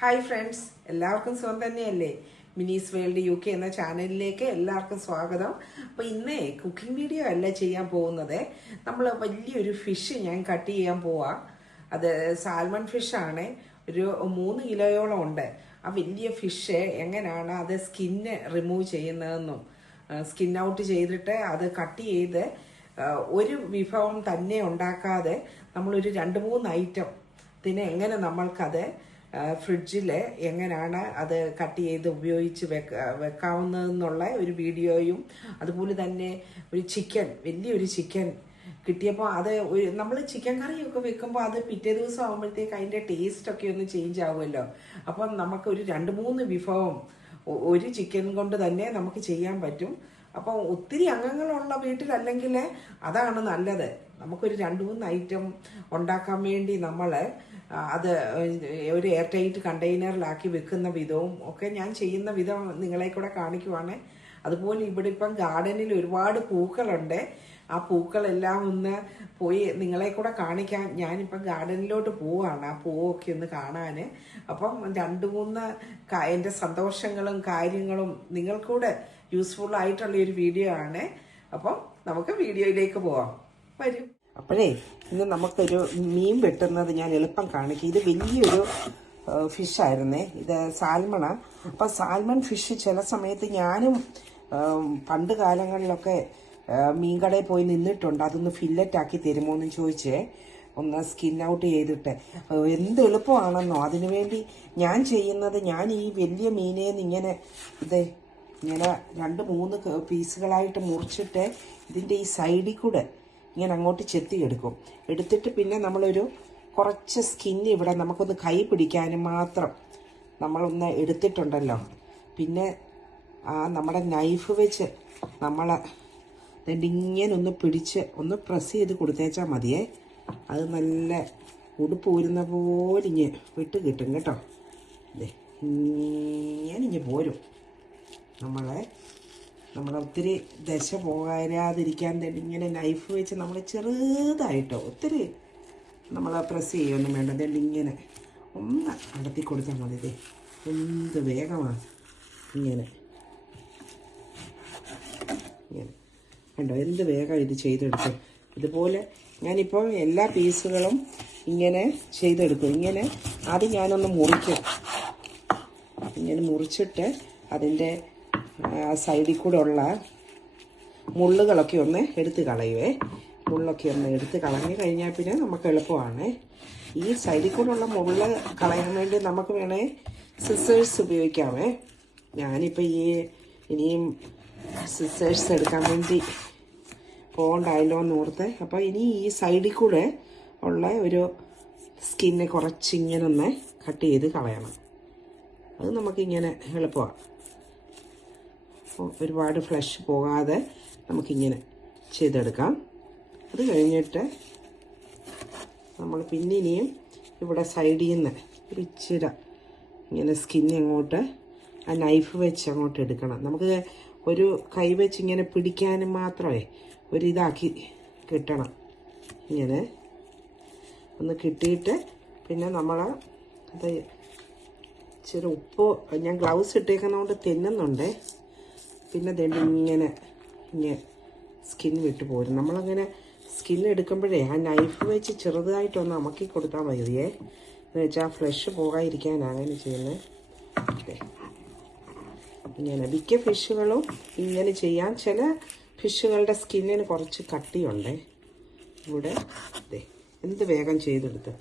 Hi friends, എല്ലാവർക്കും സുഖം തന്നെയല്ലേ? മിനീസ് വേൾഡ് UK എന്ന ചാനലിലേക്ക് എല്ലാവർക്കും സ്വാഗതം. അപ്പോൾ ഇന്നേ കുക്കിംഗ് വീഡിയോ അല്ല ചെയ്യാൻ പോകുന്നത്. നമ്മൾ വലിയൊരു ഫിഷ് ഞാൻ കട്ട് ചെയ്യാൻ പോവാം. അത് സാൽമൺ ഫിഷാണ്. ഒരു 3 കിലോയോളം ഉണ്ട്. ആ വലിയ ഫിഷ് എങ്ങനെയാണ് അത് സ്കിന്ന് റിമൂവ് ചെയ്യുന്നതെന്നും സ്കിൻ ഔട്ട് ചെയ്തിട്ട് അത് കട്ട് ചെയ്ത് ഒരു വിഭവം തന്നെ ഉണ്ടാക്കാതെ നമ്മളൊരു 2-3 ഐറ്റം എങ്ങനെ നമ്മൾക്കത് ഫ്രിഡ്ജിൽ എങ്ങനെയാണ് അത് കട്ട് ചെയ്ത് ഉപയോഗിച്ച് വെക്കാവുന്നതെന്നുള്ള ഒരു വീഡിയോയും, അതുപോലെ തന്നെ ഒരു വലിയൊരു ചിക്കൻ കിട്ടിയപ്പോൾ അത് നമ്മൾ ചിക്കൻ കറിയൊക്കെ വെക്കുമ്പോൾ അത് പിറ്റേ ദിവസം ആകുമ്പോഴത്തേക്ക് അതിൻ്റെ ടേസ്റ്റൊക്കെ ഒന്ന് ചേഞ്ച് ആവുമല്ലോ. അപ്പം നമുക്കൊരു 2-3 വിഭവം ഒരു ചിക്കൻ കൊണ്ട് തന്നെ നമുക്ക് ചെയ്യാൻ പറ്റും. അപ്പം ഒത്തിരി അംഗങ്ങളുള്ള വീട്ടിലല്ലെങ്കിൽ അതാണ് നല്ലത്. നമുക്കൊരു 2-3 ഐറ്റം ഉണ്ടാക്കാൻ വേണ്ടി നമ്മൾ അത് ഒരു എയർ ടൈറ്റ് കണ്ടെയ്നറിലാക്കി വെക്കുന്ന വിധവും ഒക്കെ ഞാൻ ചെയ്യുന്ന വിധം നിങ്ങളെ കൂടെ കാണിക്കുവാണ്. അതുപോലെ ഇവിടെ ഇപ്പം ഗാർഡനിൽ ഒരുപാട് പൂക്കളുണ്ട്. ആ പൂക്കളെല്ലാം ഒന്ന് പോയി നിങ്ങളെ കൂടെ കാണിക്കാൻ ഞാനിപ്പം ഗാർഡനിലോട്ട് പോവാണ്, ആ പൂവൊക്കെ ഒന്ന് കാണാൻ. അപ്പം 2-3 എൻ്റെ സന്തോഷങ്ങളും കാര്യങ്ങളും നിങ്ങൾക്കൂടെ യൂസ്ഫുൾ ആയിട്ടുള്ള ഒരു വീഡിയോ ആണ്. അപ്പം നമുക്ക് വീഡിയോയിലേക്ക് പോവാം, വരും. അപ്പോഴേ ഇന്ന് നമുക്കൊരു മീൻ വെട്ടുന്നത് ഞാൻ എളുപ്പം കാണിക്കും. ഇത് വലിയൊരു ഫിഷായിരുന്നേ, ഇത് സാൽമണാണ്. അപ്പം സാൽമൺ ഫിഷ് ചില സമയത്ത് ഞാനും പണ്ട് കാലങ്ങളിലൊക്കെ മീൻകടയിൽ പോയി നിന്നിട്ടുണ്ട്. അതൊന്ന് ഫില്ലറ്റാക്കി തരുമോ എന്ന് ചോദിച്ചേ, ഒന്ന് സ്കിൻ ഔട്ട് ചെയ്തിട്ട്. എന്ത് എളുപ്പമാണെന്നോ. അതിനുവേണ്ടി ഞാൻ ചെയ്യുന്നത്, ഞാൻ ഈ വലിയ മീനേന്ന് ഇങ്ങനെ 2-3 പീസുകളായിട്ട് മുറിച്ചിട്ട് ഇതിൻ്റെ ഈ സൈഡിൽ കൂടെ ഇങ്ങനെ അങ്ങോട്ട് ചെത്തിയെടുക്കും. എടുത്തിട്ട് പിന്നെ നമ്മളൊരു കുറച്ച് സ്കിന്ന് ഇവിടെ നമുക്കൊന്ന് കൈ പിടിക്കാനും മാത്രം നമ്മളൊന്ന് എടുത്തിട്ടുണ്ടല്ലോ. പിന്നെ നമ്മുടെ നൈഫ് വെച്ച് നമ്മൾ ഇങ്ങനെ ഒന്ന് പിടിച്ച് ഒന്ന് പ്രസ് ചെയ്ത് കൊടുത്തേച്ചാൽ മതിയേ. അത് നല്ല ഉടുപ്പ് ഊരുന്ന പോലെ ഇങ്ങനെ വിട്ട് കിട്ടും കേട്ടോ. ഇങ്ങനെ പോരും. നമ്മൾ ഒത്തിരി ദശ പോകാതിരിക്കാൻ വേണ്ടി ഇങ്ങനെ നൈഫ് വെച്ച് നമ്മൾ ചെറുതായിട്ടോ, ഒത്തിരി നമ്മൾ പ്രസ് ചെയ്യൊന്നും വേണ്ട. അതുകൊണ്ട് ഇങ്ങനെ ഒന്ന് അടത്തി കൊടുത്താൽ മതി. എന്ത് വേഗമാണ് ഇങ്ങനെ കണ്ടോ, എന്ത് വേഗം ഇത് ചെയ്തെടുക്കും. ഇതുപോലെ ഞാനിപ്പോൾ എല്ലാ പീസുകളും ഇങ്ങനെ ചെയ്തെടുക്കും. ഇങ്ങനെ ആദ്യം ഞാനൊന്ന് മുറിക്കും. ഇങ്ങനെ മുറിച്ചിട്ട് അതിൻ്റെ സൈഡിൽ കൂടെ ഉള്ള മുള്ളുകളൊക്കെ ഒന്ന് എടുത്ത് കളയുവേ. മുള്ളൊക്കെ ഒന്ന് എടുത്ത് കളഞ്ഞു കഴിഞ്ഞാൽ പിന്നെ നമുക്ക് എളുപ്പമാണ്. ഈ സൈഡിൽ കൂടെ ഉള്ള മുള്ള് കളയാൻ വേണ്ടി നമുക്ക് വേണേൽ സിസേഴ്സ് ഉപയോഗിക്കാമേ. ഞാനിപ്പോൾ ഇനിയും സിസേഴ്സ് എടുക്കാൻ വേണ്ടി പോകണ്ടായല്ലോ എന്ന് ഓർത്ത്. അപ്പോൾ ഇനി ഈ സൈഡിൽ കൂടെ ഉള്ള ഒരു സ്കിന്നെ കുറച്ചിങ്ങനെ ഒന്ന് കട്ട് ചെയ്ത് കളയണം. അത് നമുക്കിങ്ങനെ എളുപ്പമാണ്. ഒരുപാട് ഫ്ലഷ് പോകാതെ നമുക്കിങ്ങനെ ചെയ്തെടുക്കാം. അത് കഴിഞ്ഞിട്ട് നമ്മൾ പിന്നെ ഇനിയും ഇവിടെ സൈഡിൽ നിന്ന് ഒരു ഇച്ചിരി ഇങ്ങനെ സ്കിന്ന് അങ്ങോട്ട് ആ നൈഫ് വെച്ച് അങ്ങോട്ട് എടുക്കണം. നമുക്ക് ഒരു കൈ വെച്ച് ഇങ്ങനെ പിടിക്കാനും മാത്രമേ ഒരിതാക്കി കിട്ടണം. ഇങ്ങനെ ഒന്ന് കിട്ടിയിട്ട് പിന്നെ നമ്മൾ അത് ഇച്ചിരി ഉപ്പ്, ഞാൻ ഗ്ലൗസ് ഇട്ടേക്കുന്നതുകൊണ്ട് തിന്നുന്നുണ്ട്. പിന്നെ ഇങ്ങനെ സ്കിൻ വിട്ട് പോരും. നമ്മളങ്ങനെ സ്കിൻ എടുക്കുമ്പോഴേ ആ നൈഫ് വെച്ച് ചെറുതായിട്ടൊന്ന് അമക്കി കൊടുത്താൽ മതിയേ. എന്ന് വെച്ചാൽ ഫ്ലഷ് പോകാതിരിക്കാനാണ് അങ്ങനെ ചെയ്യുന്നത്. ഇങ്ങനെ മിക്ക ഫിഷുകളും ഇങ്ങനെ ചെയ്യാം. ചില ഫിഷുകളുടെ സ്കിന്നിന് കുറച്ച് കട്ടിയുണ്ട്. ഇവിടെ എന്ത് വേഗം ചെയ്തെടുത്ത്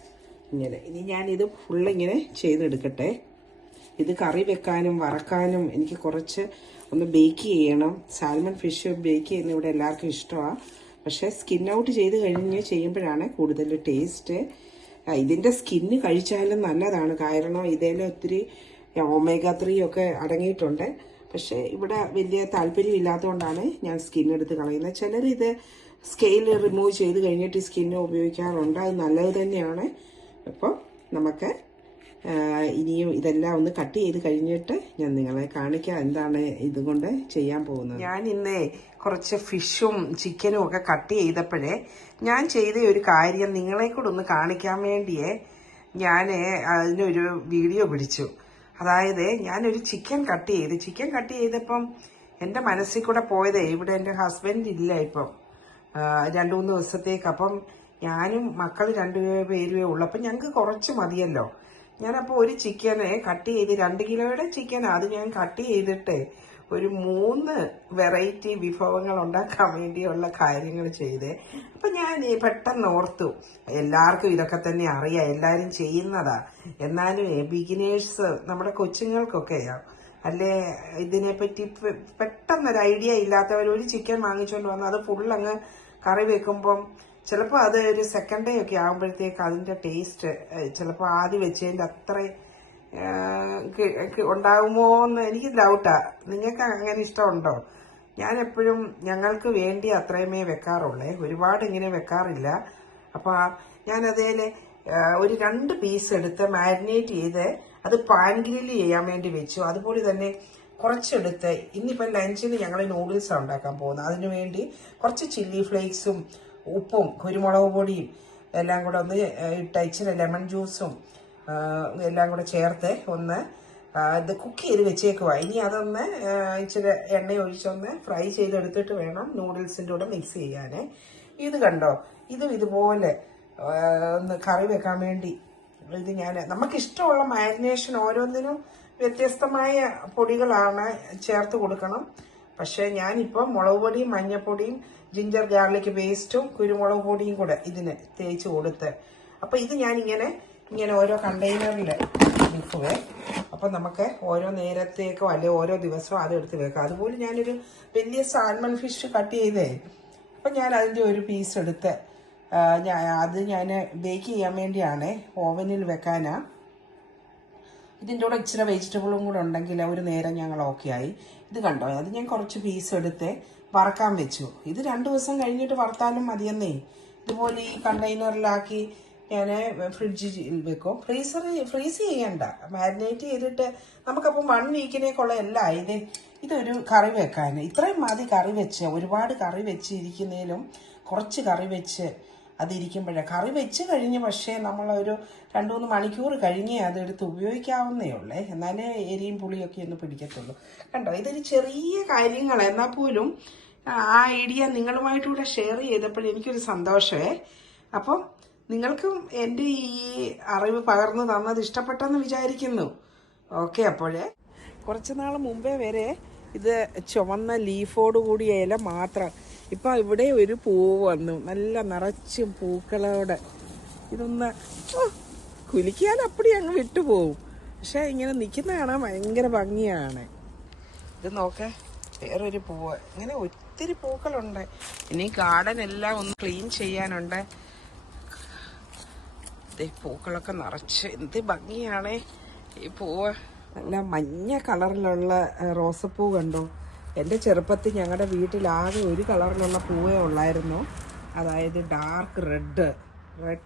ഇങ്ങനെ. ഇനി ഞാനിത് ഫുള്ളിങ്ങനെ ചെയ്തെടുക്കട്ടെ. ഇത് കറി വെക്കാനും വറക്കാനും എനിക്ക് കുറച്ച് ഒന്ന് ബേക്ക് ചെയ്യണം. സാൽമൺ ഫിഷ് ബേക്ക് ചെയ്യുന്ന ഇവിടെ എല്ലാവർക്കും ഇഷ്ടമാണ്. പക്ഷേ സ്കിൻ ഔട്ട് ചെയ്ത് കഴിഞ്ഞ് ചെയ്യുമ്പോഴാണ് കൂടുതൽ ടേസ്റ്റ്. ഇതിൻ്റെ സ്കിന്ന് കഴിച്ചാലും നല്ലതാണ്. കാരണം ഇതിൽ ഒത്തിരി omega-3 ഒക്കെ അടങ്ങിയിട്ടുണ്ട്. പക്ഷേ ഇവിടെ വലിയ താല്പര്യമില്ലാത്തതുകൊണ്ടാണ് ഞാൻ സ്കിൻ എടുത്ത് കളയുന്നത്. ചിലർ ഇത് സ്കെയിൽ റിമൂവ് ചെയ്ത് കഴിഞ്ഞിട്ട് സ്കിന്ന് ഉപയോഗിക്കാറുണ്ട്. അത് നല്ലത് തന്നെയാണ്. അപ്പോൾ നമുക്ക് ഇനിയും ഇതെല്ലാം ഒന്ന് കട്ട് ചെയ്ത് കഴിഞ്ഞിട്ട് ഞാൻ നിങ്ങളെ കാണിക്കാം എന്താണ് ഇതുകൊണ്ട് ചെയ്യാൻ പോകുന്നത്. ഞാൻ ഇന്നേ കുറച്ച് ഫിഷും ചിക്കനും ഒക്കെ കട്ട് ചെയ്തപ്പോഴേ ഞാൻ ചെയ്ത ഒരു കാര്യം നിങ്ങളെ കൂടെ ഒന്ന് കാണിക്കാൻ വേണ്ടിയേ ഞാൻ അതിനൊരു വീഡിയോ പിടിച്ചു. അതായത് ഞാനൊരു ചിക്കൻ കട്ട് ചെയ്തപ്പം എൻ്റെ മനസ്സിൽ കൂടെ പോയതേ, ഇവിടെ എൻ്റെ ഹസ്ബൻഡ് ഇല്ല ഇപ്പം 2-3 ദിവസത്തേക്ക്. അപ്പം ഞാനും മക്കൾ 2 പേരുമേ ഉള്ളൂ. അപ്പം ഞങ്ങൾക്ക് കുറച്ച് മതിയല്ലോ. ഞാനപ്പോൾ ഒരു ചിക്കനെ കട്ട് ചെയ്ത് 2 കിലോയുടെ ചിക്കനാണ് അത് ഞാൻ കട്ട് ചെയ്തിട്ട് ഒരു 3 വെറൈറ്റി വിഭവങ്ങൾ ഉണ്ടാക്കാൻ വേണ്ടിയുള്ള കാര്യങ്ങൾ ചെയ്തേ. അപ്പം ഞാൻ പെട്ടെന്ന് ഓർത്തു, എല്ലാവർക്കും ഇതൊക്കെ തന്നെ അറിയാം, എല്ലാവരും ചെയ്യുന്നതാ. എന്നാലും ബിഗിനേഴ്സ് നമ്മുടെ കൊച്ചുങ്ങൾക്കൊക്കെ അല്ലേ ഇതിനെപ്പറ്റി പെട്ടെന്നൊരു ഐഡിയ ഇല്ലാത്തവർ ഒരു ചിക്കൻ വാങ്ങിച്ചുകൊണ്ട് വന്ന് അത് ഫുൾ അങ്ങ് കറി വെക്കുമ്പം ചിലപ്പോൾ അത് ഒരു സെക്കൻഡ് ഡേ ഒക്കെ ആകുമ്പോഴത്തേക്ക് അതിൻ്റെ ടേസ്റ്റ് ചിലപ്പോൾ ആദ്യം വെച്ചതിൻ്റെ അത്ര ഉണ്ടാകുമോ എന്ന് എനിക്ക് ഡൗട്ടാ. നിങ്ങൾക്ക് അങ്ങനെ ഇഷ്ടമുണ്ടോ? ഞാൻ എപ്പോഴും ഞങ്ങൾക്ക് വേണ്ടി അത്രയുമേ വെക്കാറുള്ളേ, ഒരുപാട് ഇങ്ങനെ വെക്കാറില്ല. അപ്പോൾ ഞാനതേൽ ഒരു 2 പീസ് എടുത്ത് മാരിനേറ്റ് ചെയ്ത് അത് പാൻ ഗ്രില്ല് ചെയ്യാൻ വേണ്ടി വെച്ചു. അതുപോലെ തന്നെ കുറച്ചെടുത്ത് ഇന്നിപ്പം ലഞ്ചിന് ഞങ്ങൾ നൂഡിൽസാണ് ഉണ്ടാക്കാൻ പോകുന്നത്. അതിനു വേണ്ടി കുറച്ച് ചില്ലി ഫ്ലേക്സും ഉപ്പും കുരുമുളക് പൊടിയും എല്ലാം കൂടെ ഒന്ന് ഇട്ട് ഇച്ചിരി ലെമൺ ജ്യൂസും എല്ലാം കൂടെ ചേർത്ത് ഒന്ന് ഇത് കുക്ക് ചെയ്ത് വെച്ചേക്കുവാ. ഇനി അതൊന്ന് ഇച്ചിരി എണ്ണ ഒഴിച്ചൊന്ന് ഫ്രൈ ചെയ്തെടുത്തിട്ട് വേണം നൂഡിൽസിൻ്റെ കൂടെ മിക്സ് ചെയ്യാൻ. ഇത് കണ്ടോ, ഇതുപോലെ ഒന്ന് കറി വെക്കാൻ വേണ്ടി ഇത് ഞാൻ നമുക്കിഷ്ടമുള്ള മാരിനേഷൻ ഓരോന്നിനും വ്യത്യസ്തമായ പൊടികളാണ് ചേർത്ത് കൊടുക്കണം. പക്ഷേ ഞാനിപ്പോൾ മുളക് പൊടിയും മഞ്ഞൾപ്പൊടിയും ജിഞ്ചർ ഗാർലിക് പേസ്റ്റും കുരുമുളക് പൊടിയും കൂടെ ഇതിന് തേച്ച് കൊടുത്ത് അപ്പോൾ ഇത് ഞാനിങ്ങനെ ഓരോ കണ്ടെയ്നറിൽ വെക്കുവേ. അപ്പം നമുക്ക് ഓരോ നേരത്തേക്കോ അല്ലെങ്കിൽ ഓരോ ദിവസവും അതെടുത്ത് വെക്കാം. അതുപോലെ ഞാനൊരു വലിയ സാൽമൺ ഫിഷ് കട്ട് ചെയ്തേ, അപ്പം ഞാൻ അതിൻ്റെ ഒരു പീസ് എടുത്ത് അത് ഞാൻ ബേക്ക് ചെയ്യാൻ വേണ്ടിയാണ് ഓവനിൽ വെക്കാനാ. ഇതിൻ്റെ കൂടെ ഇച്ചിരി വെജിറ്റബിളും കൂടെ ഉണ്ടെങ്കിൽ ഒരു നേരം ഞങ്ങൾ ഓക്കെ ആയി. ഇത് കണ്ടോ, അത് ഞാൻ കുറച്ച് പീസ് എടുത്ത് വറക്കാൻ വെച്ചു. ഇത് 2 ദിവസം കഴിഞ്ഞിട്ട് വറുത്താലും മതിയെന്നേ. ഇതുപോലെ ഈ കണ്ടെയ്നറിലാക്കി ഞാൻ ഫ്രിഡ്ജിൽ വെക്കും. ഫ്രീസ് ചെയ്യണ്ട, മാരിനേറ്റ് ചെയ്തിട്ട് നമുക്കപ്പം 1 വീക്കിനേക്കുള്ള എല്ലാം ഇതൊരു കറി വെക്കാൻ ഇത്രയും മതി. കറി വെച്ച് ഒരുപാട് കറി വെച്ചിരിക്കുന്നതിലും കുറച്ച് കറി വെച്ച് അതിരിക്കുമ്പോഴേ കറി വെച്ച് കഴിഞ്ഞ് പക്ഷേ നമ്മളൊരു 2-3 മണിക്കൂർ കഴിഞ്ഞേ അതെടുത്ത് ഉപയോഗിക്കാവുന്നേ ഉള്ളേ, എന്നാലേ എരിയും പുളിയൊക്കെ ഒന്ന് പിടിക്കത്തുള്ളൂ. കണ്ടോ, ഇതൊരു ചെറിയ കാര്യങ്ങൾ എന്നാൽ പോലും ആ ഐഡിയ നിങ്ങളുമായിട്ടൂടെ ഷെയർ ചെയ്തപ്പോൾ എനിക്കൊരു സന്തോഷമേ. അപ്പം നിങ്ങൾക്കും എൻ്റെ ഈ അറിവ് പകർന്നു തന്നത് ഇഷ്ടപ്പെട്ടെന്ന് വിചാരിക്കുന്നു. ഓക്കെ, അപ്പോഴേ കുറച്ച് നാൾ മുമ്പേ വരെ ഇത് ചുവന്ന ലീഫോട് കൂടിയ ഇല മാത്രം. ഇപ്പം ഇവിടെ ഒരു പൂവ് വന്നു, നല്ല നിറച്ചും പൂക്കളോടെ. ഇതൊന്ന് കുലിക്കാൻ അപ്പടി അങ്ങ് വിട്ടുപോകും, പക്ഷെ ഇങ്ങനെ നിൽക്കുന്ന കാണാൻ ഭയങ്കര ഭംഗിയാണ്. ഇത് നോക്കേ, വേറൊരു പൂവ്. ഇങ്ങനെ ഒത്തിരി പൂക്കളുണ്ട്. ഇനി ഗാർഡൻ എല്ലാം ഒന്ന് ക്ലീൻ ചെയ്യാനുണ്ട്. പൂക്കളൊക്കെ നിറച്ച് എന്ത് ഭംഗിയാണേ ഈ പൂവ്. നല്ല മഞ്ഞ കളറിലുള്ള റോസപ്പൂ കണ്ടോ. എൻ്റെ ചെറുപ്പത്തിൽ ഞങ്ങളുടെ വീട്ടിലാകെ ഒരു കളറിലുള്ള പൂവേ ഉള്ളായിരുന്നു, അതായത് ഡാർക്ക് റെഡ്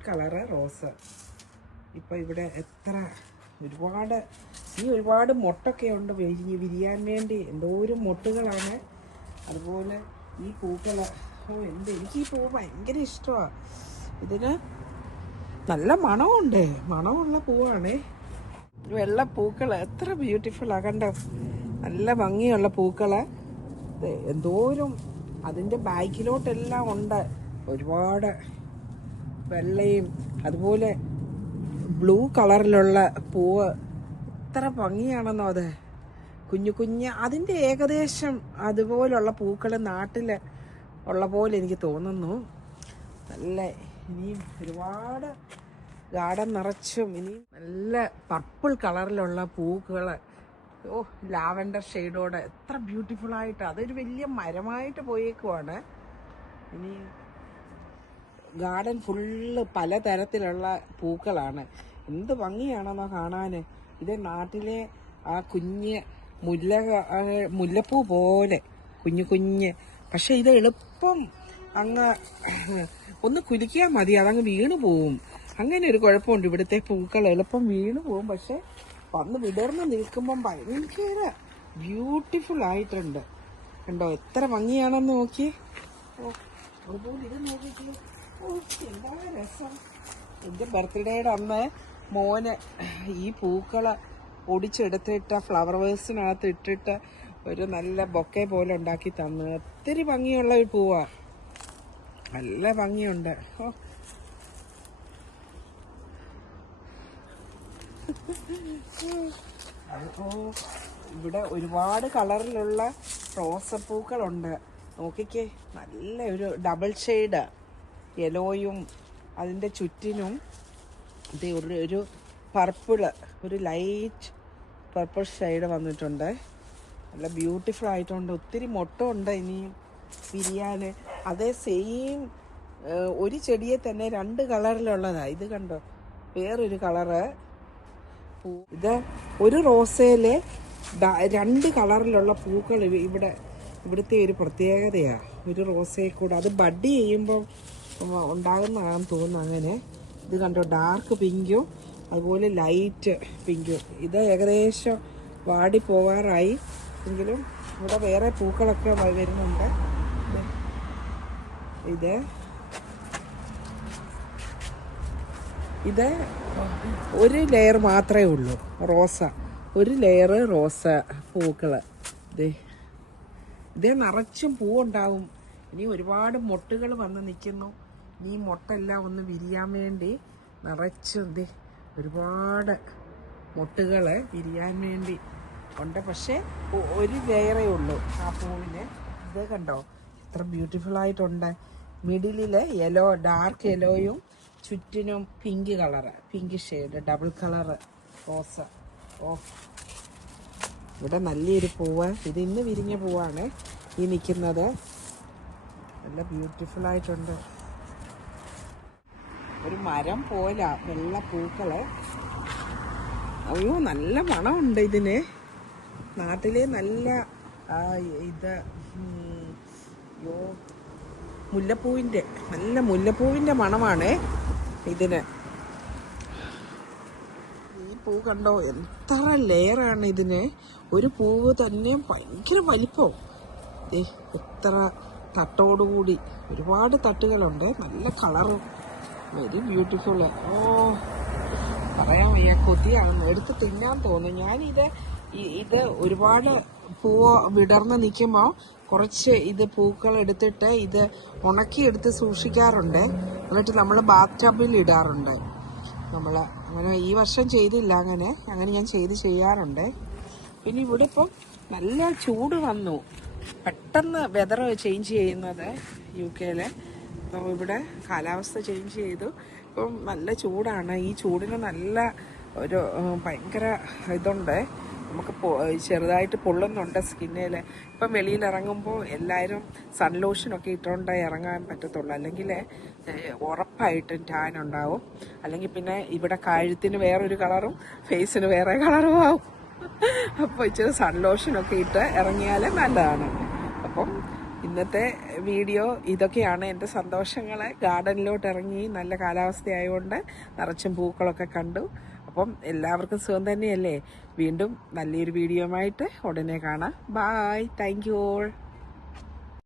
കളറ് റോസ്. ഇപ്പം ഇവിടെ ഒരുപാട് മൊട്ടൊക്കെ ഉണ്ട് വിരിയാൻ വേണ്ടി. എന്തോരം മൊട്ടുകളാണ്. അതുപോലെ ഈ പൂക്കൾ, എനിക്ക് ഈ പൂവ് ഭയങ്കര ഇഷ്ടമാണ്. ഇതിന് നല്ല മണമുള്ള പൂവാണേ. വെള്ളപ്പൂക്കൾ എത്ര ബ്യൂട്ടിഫുള്ളാണ് കണ്ടോ, നല്ല ഭംഗിയുള്ള പൂക്കൾ. എന്തോരം അതിൻ്റെ ബാക്കിലോട്ടെല്ലാം ഉണ്ട് ഒരുപാട് വെള്ളയും അതുപോലെ ബ്ലൂ കളറിലുള്ള പൂവ്. എത്ര ഭംഗിയാണെന്നോ അത്. കുഞ്ഞു അതിൻ്റെ ഏകദേശം അതുപോലുള്ള പൂക്കൾ നാട്ടിൽ ഉള്ള പോലെ എനിക്ക് തോന്നുന്നു. നല്ല ഇനിയും ഒരുപാട് ഗാർഡൻ നിറച്ചും ഇനിയും നല്ല പർപ്പിൾ കളറിലുള്ള പൂക്കൾ. ലാവൻഡർ ഷെയ്ഡോടെ എത്ര ബ്യൂട്ടിഫുള്ളായിട്ട്. അതൊരു വലിയ മരമായിട്ട് പോയേക്കുവാണ്. ഇനി ഗാർഡൻ ഫുള്ള് പലതരത്തിലുള്ള പൂക്കളാണ്. എന്ത് ഭംഗിയാണെന്നോ കാണാൻ. ഇത് നാട്ടിലെ ആ കുഞ്ഞ് മുല്ലപ്പൂ പോലെ കുഞ്ഞ്. പക്ഷെ ഇത് എളുപ്പം അങ്ങ് ഒന്ന് കുലുക്കിയാൽ മതി, അതങ്ങ് വീണു പോവും. അങ്ങനെ ഒരു കുഴപ്പമുണ്ട്. ഇവിടുത്തെ പൂക്കൾ എളുപ്പം വീണു പോവും, പക്ഷെ വന്ന് വിടർന്ന് നിൽക്കുമ്പം ഭയങ്കര ബ്യൂട്ടിഫുൾ ആയിട്ടുണ്ട്. കണ്ടോ എത്ര ഭംഗിയാണെന്ന് നോക്കി. അതുപോലെ ഇത് നോക്കിയിട്ട് എന്താ രസം. എൻ്റെ ബർത്ത്ഡേയുടെ അന്ന് മോന് ഈ പൂക്കള് ഒടിച്ചെടുത്തിട്ട് ഫ്ലവർ വേഴ്സിനകത്ത് ഇട്ടിട്ട് ഒരു നല്ല ബൊക്കെ പോലെ ഉണ്ടാക്കി തന്നു. ഒത്തിരി ഭംഗിയുള്ള ഒരു പൂവാ, നല്ല ഭംഗിയുണ്ട്. ഇവിടെ ഒരുപാട് കളറിലുള്ള റോസപ്പൂക്കളുണ്ട്. നോക്കിക്കേ, നല്ല ഒരു ഡബിൾ ഷെയ്ഡ് യെലോയും അതിൻ്റെ ചുറ്റിനും ഇത് ഒരു പർപ്പിള്, ഒരു ലൈറ്റ് പർപ്പിൾ ഷെയ്ഡ് വന്നിട്ടുണ്ട്. നല്ല ബ്യൂട്ടിഫുൾ ആയിട്ടുണ്ട്. ഒത്തിരി മൊട്ടുണ്ട് ഇനിയും വിരിയാൻ. അതേ സെയിം ഒരു ചെടിയെ തന്നെ 2 കളറിലുള്ളതാ. ഇത് കണ്ടോ, വേറൊരു കളറ്. ഇത് ഒരു റോസയിലെ 2 കളറിലുള്ള പൂക്കൾ ഇവിടുത്തെ ഒരു പ്രത്യേകതയാണ്. ഒരു റോസയിൽ കൂടെ അത് ബഡ് ചെയ്യുമ്പോൾ ഉണ്ടാകുന്നതാണെന്ന് തോന്നുന്നു. അങ്ങനെ ഇത് കണ്ടോ, ഡാർക്ക് പിങ്കും അതുപോലെ ലൈറ്റ് പിങ്കും. ഇത് ഏകദേശം വാടി പോകാറായി എങ്കിലും ഇവിടെ വേറെ പൂക്കളൊക്കെ വരുന്നുണ്ട്. ഇത് ഒരു ലെയർ മാത്രമേ ഉള്ളൂ റോസ, ഒരു ലെയർ റോസ പൂക്കൾ. ഇതേ നിറച്ചും പൂവുണ്ടാവും. ഇനി ഒരുപാട് മൊട്ടുകൾ വന്ന് നിൽക്കുന്നു. ഈ മൊട്ടെല്ലാം ഒന്ന് വിരിയാൻ വേണ്ടി നിറച്ചും ഒരുപാട് മൊട്ടുകൾ വിരിയാൻ വേണ്ടി ഉണ്ട്. പക്ഷേ ഒരു ലെയറേ ഉള്ളൂ ആ പൂവിന്. ഇത് കണ്ടോ, ഇത്ര ബ്യൂട്ടിഫുൾ ആയിട്ടുണ്ട്. മിഡിലിൽ യെല്ലോ, ഡാർക്ക് യെല്ലോയും ചുറ്റിനും pink colour, pink shade double colour റോസ. ഇവിടെ നല്ലൊരു പൂവ്. ഇത് ഇന്ന് വിരിഞ്ഞ പൂവാണ് ഈ നിൽക്കുന്നത്. നല്ല ബ്യൂട്ടിഫുൾ ആയിട്ടുണ്ട്. ഒരു മരം പോലെ വെള്ള പൂക്കള്. അയ്യോ, നല്ല മണമുണ്ട് ഇതിന്. നാട്ടിലെ നല്ല ഇത് മുല്ലപ്പൂവിൻ്റെ മണമാണ് ഇതിന്. ഈ പൂ കണ്ടോ, എത്ര ലെയറാണ് ഇതിന്. ഒരു പൂവ് തന്നെ ഭയങ്കര വലിപ്പം. എത്ര തട്ടോടുകൂടി, ഒരുപാട് തട്ടുകളുണ്ട്. നല്ല കളറും, വെരി ബ്യൂട്ടിഫുൾ. പറയാൻ വയ്യ, കൊതിയാണെന്ന് എടുത്ത് തിന്നാൻ തോന്നും. ഇത് ഒരുപാട് പൂവ് വിടർന്ന് നിൽക്കുമ്പോൾ കുറച്ച് പൂക്കൾ എടുത്തിട്ട് ഇത് ഉണക്കിയെടുത്ത് സൂക്ഷിക്കാറുണ്ട്. എന്നിട്ട് നമ്മൾ ബാത്ത് ടബിൽ ഇടാറുണ്ട്. അങ്ങനെ ഈ വർഷം ചെയ്തില്ല. അങ്ങനെ ഞാൻ ചെയ്യാറുണ്ട്. പിന്നെ ഇവിടെ ഇപ്പം നല്ല ചൂട് വന്നു. പെട്ടെന്ന് വെതർ ചേഞ്ച് ചെയ്യുന്നത് UK-ൽ. അപ്പം ഇവിടെ കാലാവസ്ഥ ചേഞ്ച് ചെയ്തു. ഇപ്പം നല്ല ചൂടാണ്. ഈ ചൂടിന് നല്ല ഒരു ഭയങ്കര ഇതുണ്ട്. നമുക്ക് ചെറുതായിട്ട് പൊള്ളുന്നുണ്ട് സ്കിന്നിൽ. ഇപ്പം വെളിയിൽ ഇറങ്ങുമ്പോൾ എല്ലാവരും സൺ ലോഷനൊക്കെ ഇട്ടുകൊണ്ട് ഇറങ്ങാൻ പറ്റത്തുള്ളൂ. അല്ലെങ്കിൽ ഉറപ്പായിട്ടും ടാൻ ഉണ്ടാവും. അല്ലെങ്കിൽ പിന്നെ ഇവിടെ കഴുത്തിന് വേറൊരു കളറും ഫേസിന് വേറെ കളറും ആവും. അപ്പോൾ ഇച്ചിരി സൺ ലോഷനൊക്കെ ഇട്ട് ഇറങ്ങിയാൽ നല്ലതാണ്. അപ്പം ഇന്നത്തെ വീഡിയോ ഇതൊക്കെയാണ് എൻ്റെ സന്തോഷങ്ങൾ. ഗാർഡനിലോട്ട് ഇറങ്ങി നല്ല കാലാവസ്ഥയായതുകൊണ്ട് നിറച്ചും പൂക്കളൊക്കെ കണ്ടു. അപ്പം എല്ലാവർക്കും സുഖം തന്നെയല്ലേ? വീണ്ടും നല്ലൊരു വീഡിയോയുമായിട്ട് ഉടനെ കാണാം. Bye, thank you all.